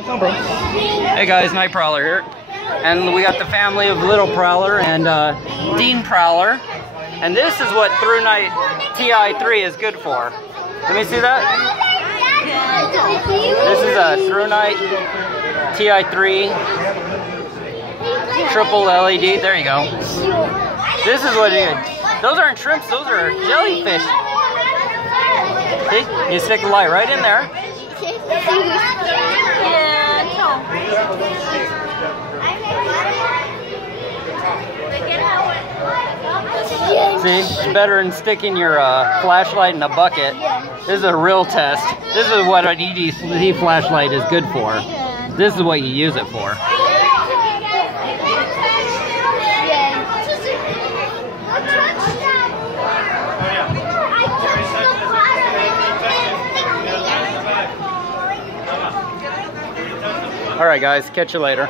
Hey guys, Night Prowler here. And we got the family of Little Prowler and Dean Prowler. And this is what Through Night TI3 is good for. Let me see that. This is a Through Night TI3 triple LED. There you go. This is what it is. Those aren't shrimps, those are jellyfish. See? You stick the light right in there. See, it's better than sticking your flashlight in a bucket. This is a real test. This is what an EDC flashlight is good for. This is what you use it for. All right, guys, catch you later.